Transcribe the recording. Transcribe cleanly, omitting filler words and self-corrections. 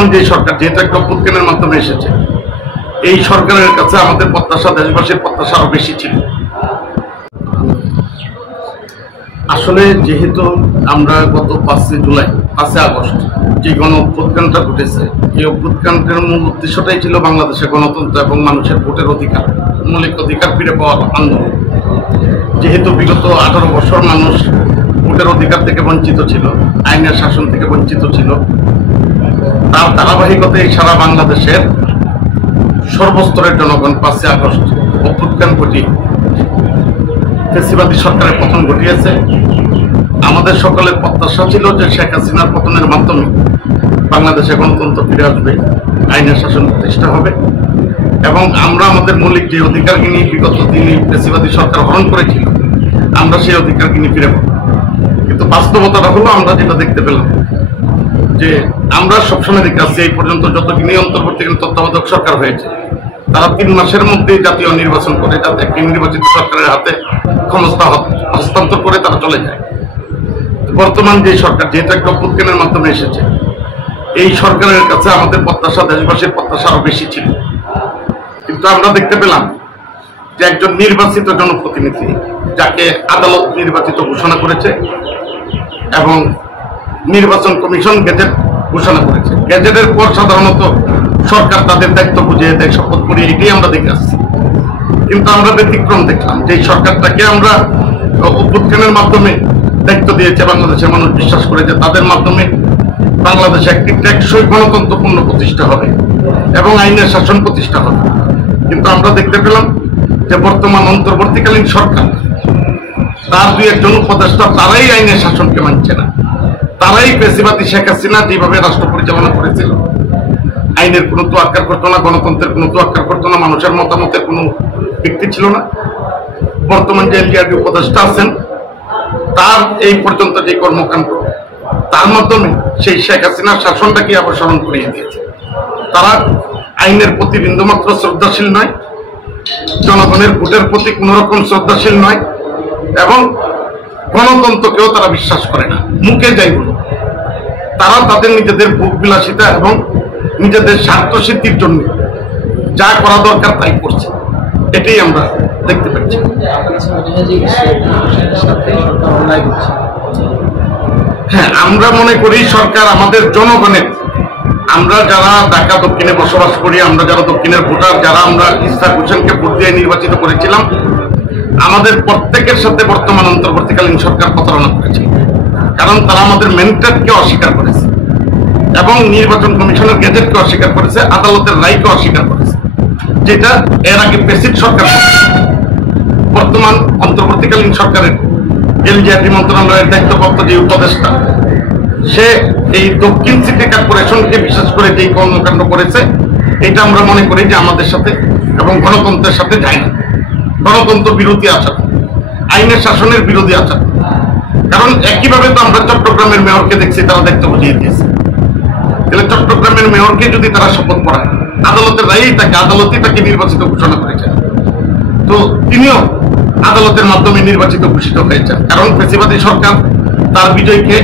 বর্তমান যে সরকার যেহেতু একটা অভ্যুত্থানের মাধ্যমে এসেছে, এই সরকারের কাছে আমাদের প্রত্যাশা, দেশবাসীর প্রত্যাশা আরো বেশি ছিল। আসলে যেহেতু আমরা গত 5 আগস্ট যে গণ অভ্যুত্থানটা ঘটেছে, এই অভ্যুত্থানের মূল উদ্দেশ্যটাই ছিল বাংলাদেশের গণতন্ত্র এবং মানুষের ভোটের অধিকার, মৌলিক অধিকার ফিরে পাওয়ার আন্দোলন। যেহেতু বিগত 18 বছর মানুষ ভোটের অধিকার থেকে বঞ্চিত ছিল, আইনের শাসন থেকে বঞ্চিত ছিল, তার ধারাবাহিকতায় সারা বাংলাদেশের সর্বস্তরের জনগণ 5 আগস্ট অভ্যুত্থান ঘটিয়ে ফ্যাসিবাদী সরকারের পতন ঘটিয়েছে। আমাদের সকলের প্রত্যাশা ছিল যে শেখ হাসিনার পতনের মাধ্যমে বাংলাদেশে গণতন্ত্র ফিরে আসবে, আইনের শাসন প্রতিষ্ঠা হবে এবং আমরা আমাদের মৌলিক যে অধিকারগুলি বিগত দিনে ফ্যাসিবাদী সরকার হরণ করেছিল, আমরা সেই অধিকারগুলি ফিরে পাব। কিন্তু বাস্তবতাটা হলো আমরা যেটা দেখতে পেলাম যে আমরা সবসময় দেখে আসছি এই পর্যন্ত যতদিনই অন্তর্বর্তীকালীন তত্ত্বাবধায়ক সরকার হয়েছে, তারা 3 মাসের মধ্যে জাতীয় নির্বাচন করে যাতে একটি নির্বাচিত সরকারের হাতে ক্ষমতা হস্তান্তর করে তারা চলে যায়। বর্তমান যে সরকার যেহেতু একটা অভ্যুত্থানের মাধ্যমে এসেছে, এই সরকারের কাছে আমাদের প্রত্যাশা, দেশবাসীর প্রত্যাশা আরো বেশি ছিল। কিন্তু আমরা দেখতে পেলাম যে একজন নির্বাচিত জনপ্রতিনিধি, যাকে আদালত নির্বাচিত ঘোষণা করেছে এবং নির্বাচন কমিশন গেজেট ঘোষণা করেছে, গেজেটের পর সাধারণত সরকার তাদের দায়িত্ব বুঝিয়ে দেয়, শপথ করিয়ে, এটাই আমরা দেখে আসছি। কিন্তু আমরা ব্যতিক্রম দেখলাম যে এই সরকারটাকে আমরা অভ্যুত্থানের মাধ্যমে দায়িত্ব দিয়েছে, বাংলাদেশের মানুষ বিশ্বাস করে যে তাদের মাধ্যমে বাংলাদেশে একটি টেকসই গণতন্ত্রপূর্ণ প্রতিষ্ঠা হবে এবং আইনের শাসন প্রতিষ্ঠা হবে। কিন্তু আমরা দেখতে পেলাম যে বর্তমান অন্তর্বর্তীকালীন সরকার, তার 2-1 উপদেষ্টা, তারাই আইনের শাসনকে মানছে না। তারাই ফ্যাসিবাদী শেখ হাসিনা যেভাবে রাষ্ট্র পরিচালনা করেছিল, আইনের কোনো তোয়াক্কা করতো না, গণতন্ত্রের কোনো তোয়াক্কা করতো না, মানুষের মতামতের কোনো ব্যক্তি ছিল না। বর্তমান যে এলজিআরডি উপদেষ্টা আছেন, তার এই পর্যন্ত যে কর্মকাণ্ড, তার মাধ্যমে সেই শেখ হাসিনার শাসনটাকে আবার স্মরণ করিয়ে দিয়েছে। তারা আইনের প্রতি বিন্দুমাত্র শ্রদ্ধাশীল নয়, জনগণের ভোটের প্রতি কোন রকম শ্রদ্ধাশীল নয় এবং গণতন্ত্রকেও তারা বিশ্বাস করে না। মুখে যাই বলো, তারা তাদের নিজেদের ভোগ বিলাসিতা এবং নিজেদের স্বার্থ সিদ্ধির জন্য যা করা দরকার তাই করছে, এটাই আমরা দেখতে পাচ্ছি। হ্যাঁ, আমরা মনে করি সরকার আমাদের জনগণের, আমরা যারা ঢাকা দক্ষিণে বসবাস করি, আমরা যারা দক্ষিণের ভোটার, যারা আমরা ইসরাক হোসেনকে ভোট দিয়ে নির্বাচিত করেছিলাম, আমাদের প্রত্যেকের সাথে বর্তমান অন্তর্বর্তীকালীন সরকার প্রতারণা করেছে। কারণ তারা আমাদের ম্যান্ডেটকে অস্বীকার করেছে এবং নির্বাচন কমিশনের গেজেটকে অস্বীকার করেছে, আদালতের রায়কে অস্বীকার করেছে, যেটা এর আগে প্রেসিড সরকার। বর্তমান অন্তর্বর্তীকালীন সরকারের এলজিআরডি মন্ত্রণালয়ের দায়িত্বপ্রাপ্ত যে উপদেষ্টা, সে এই দক্ষিণ সিটি কর্পোরেশনকে বিশেষ করে যে কর্মকাণ্ড করেছে, এটা আমরা মনে করি যে আমাদের সাথে এবং গণতন্ত্রের সাথে যায় না। গণতন্ত্র বিরোধী আচরণ, আইনের শাসনের বিরোধী আচরণ। কারণ একইভাবে তো আমরা চট্টগ্রামের মেয়রকে দেখছি, তারা দায়িত্ব বুঝিয়ে দিয়েছে। তাহলে চট্টগ্রামের মেয়রকে যদি তারা শপথ পড়ায়, আদালতের রায়েই তাকে, আদালতই তাকে নির্বাচিত ঘোষণা করেছে, তো তিনিও আদালতের মাধ্যমে নির্বাচিত ঘোষিত হয়েছেন। কারণ ফ্যাসিবাদী সরকার তার বিজয়কে